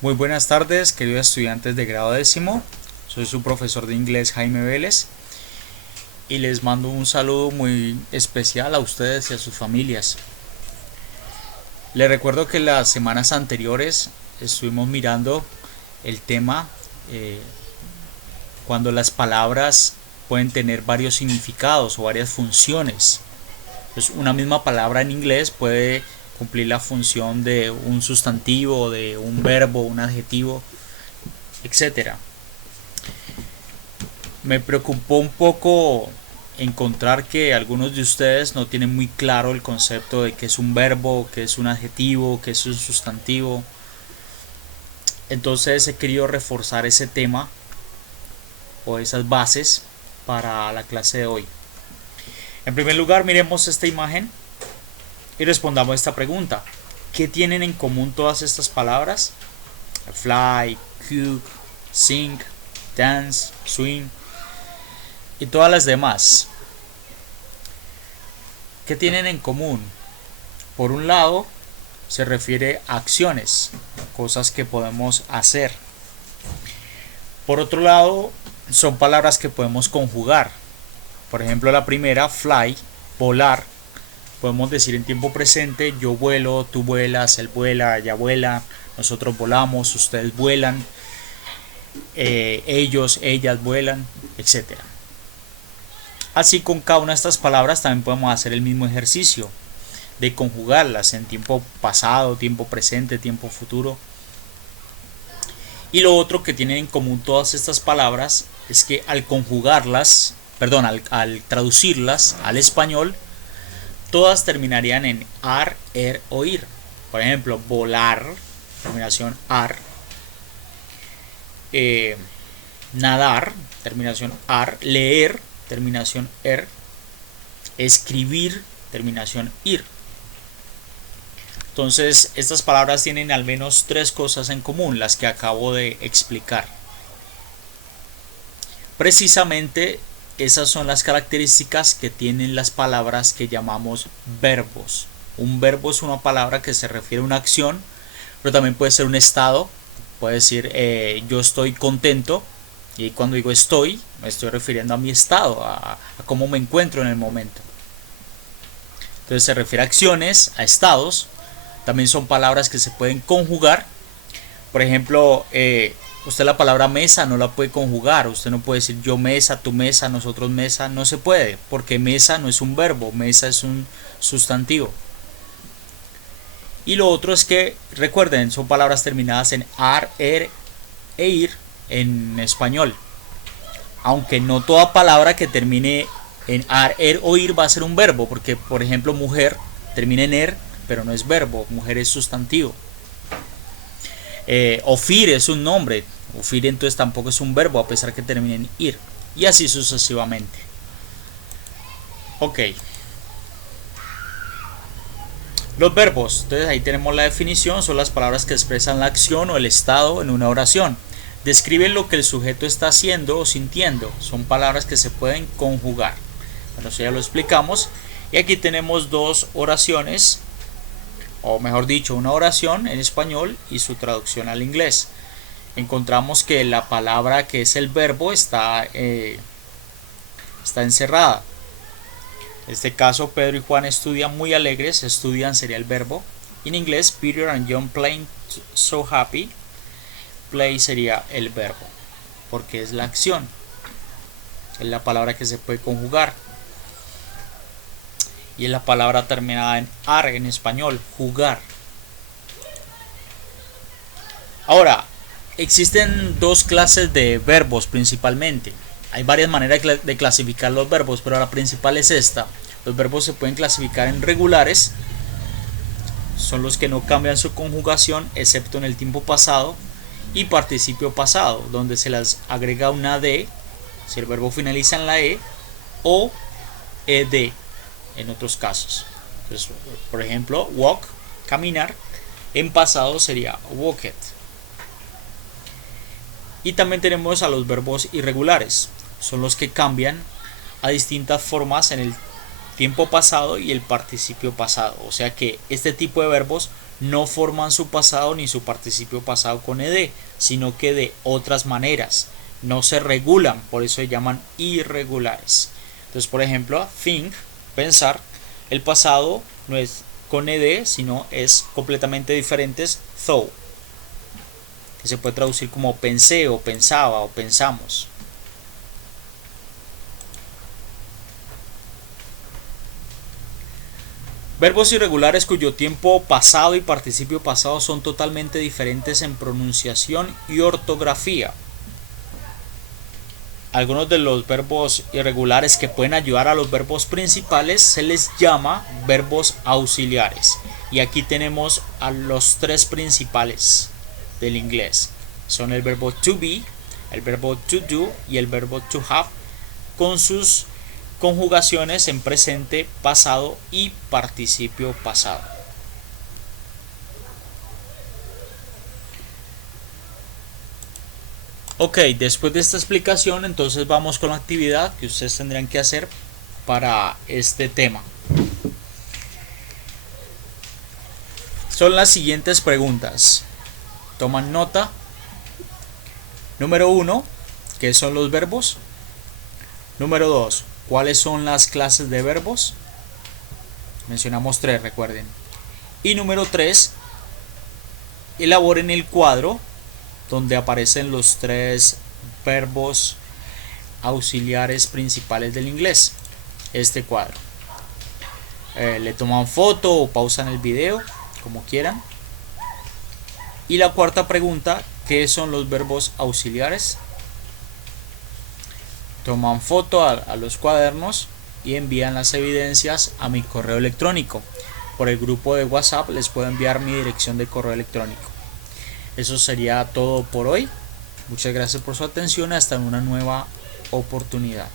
Muy buenas tardes, queridos estudiantes de grado décimo. Soy su profesor de inglés Jaime Vélez y les mando un saludo muy especial a ustedes y a sus familias. Les recuerdo que las semanas anteriores estuvimos mirando el tema eh, cuando las palabras pueden tener varios significados o varias funciones. Pues una misma palabra en inglés puede cumplir la función de un sustantivo, de un verbo, un adjetivo, etcétera. Me preocupó un poco encontrar que algunos de ustedes no tienen muy claro el concepto de qué es un verbo, qué es un adjetivo, qué es un sustantivo. Entonces he querido reforzar ese tema o esas bases para la clase de hoy. En primer lugar, miremos esta imagen y respondamos esta pregunta. ¿Qué tienen en común todas estas palabras? Fly, cook, sing, dance, swing y todas las demás. ¿Qué tienen en común? Por un lado, se refiere a acciones, cosas que podemos hacer. Por otro lado, son palabras que podemos conjugar. Por ejemplo, la primera, fly, volar. Podemos decir en tiempo presente, yo vuelo, tú vuelas, él vuela, ella vuela, nosotros volamos, ustedes vuelan, ellos, ellas vuelan, etcétera. Así con cada una de estas palabras también podemos hacer el mismo ejercicio de conjugarlas en tiempo pasado, tiempo presente, tiempo futuro. Y lo otro que tienen en común todas estas palabras es que al conjugarlas, perdón, al traducirlas al español, todas terminarían en ar, er o ir. Por ejemplo, volar, terminación ar, eh, nadar, terminación ar, leer, terminación er, escribir, terminación ir. Entonces, estas palabras tienen al menos tres cosas en común, las que acabo de explicar. Precisamente esas son las características que tienen las palabras que llamamos verbos. Un verbo es una palabra que se refiere a una acción, pero también puede ser un estado. Puede decir yo estoy contento, y cuando digo estoy, me estoy refiriendo a mi estado, a cómo me encuentro en el momento. Entonces se refiere a acciones, a estados. También son palabras que se pueden conjugar. Por ejemplo, usted la palabra mesa no la puede conjugar. Usted no puede decir yo mesa, tú mesa, nosotros mesa. No se puede, porque mesa no es un verbo, mesa es un sustantivo. Y lo otro es que, recuerden, son palabras terminadas en ar, er e ir en español. Aunque no toda palabra que termine en ar, er o ir va a ser un verbo, porque por ejemplo mujer termina en er, pero no es verbo, mujer es sustantivo. Ofir es un nombre, ofir entonces tampoco es un verbo a pesar que termine en ir, y así sucesivamente. Ok, los verbos, entonces ahí tenemos la definición, son las palabras que expresan la acción o el estado en una oración. Describen lo que el sujeto está haciendo o sintiendo, son palabras que se pueden conjugar. Bueno, eso ya lo explicamos. Y aquí tenemos dos oraciones, o mejor dicho, una oración en español y su traducción al inglés. Encontramos que la palabra que es el verbo está encerrada. En este caso, Pedro y Juan estudian muy alegres. Estudian sería el verbo. En inglés, Peter and John play so happy. Play sería el verbo, porque es la acción. Es la palabra que se puede conjugar. Y es la palabra terminada en ar en español, jugar. Ahora, existen dos clases de verbos principalmente. Hay varias maneras de clasificar los verbos, pero la principal es esta. Los verbos se pueden clasificar en regulares, son los que no cambian su conjugación excepto en el tiempo pasado, y participio pasado, donde se les agrega una D si el verbo finaliza en la E, o ed en otros casos. Entonces, por ejemplo, walk, caminar, en pasado sería walked. Y también tenemos a los verbos irregulares, son los que cambian a distintas formas en el tiempo pasado y el participio pasado. O sea que este tipo de verbos no forman su pasado ni su participio pasado con ed, sino que de otras maneras. No se regulan, por eso se llaman irregulares. Entonces, por ejemplo, think, pensar, el pasado no es con ed, sino es completamente diferente, es thought, que se puede traducir como pensé o pensaba o pensamos. Verbos irregulares cuyo tiempo pasado y participio pasado son totalmente diferentes en pronunciación y ortografía. Algunos de los verbos irregulares que pueden ayudar a los verbos principales se les llama verbos auxiliares. Y aquí tenemos a los tres principales del inglés. Son el verbo to be, el verbo to do y el verbo to have, con sus conjugaciones en presente, pasado y participio pasado. Ok, después de esta explicación, entonces vamos con la actividad que ustedes tendrán que hacer para este tema. Son las siguientes preguntas. Toman nota. Número 1, ¿qué son los verbos? Número 2, ¿cuáles son las clases de verbos? Mencionamos 3, recuerden. Y número 3, elaboren el cuadro donde aparecen los 3 verbos auxiliares principales del inglés. Este cuadro. Le toman foto o pausan el video, como quieran. Y la cuarta pregunta, ¿qué son los verbos auxiliares? Toman foto a los cuadernos y envían las evidencias a mi correo electrónico. Por el grupo de WhatsApp les puedo enviar mi dirección de correo electrónico. Eso sería todo por hoy. Muchas gracias por su atención. Hasta una nueva oportunidad.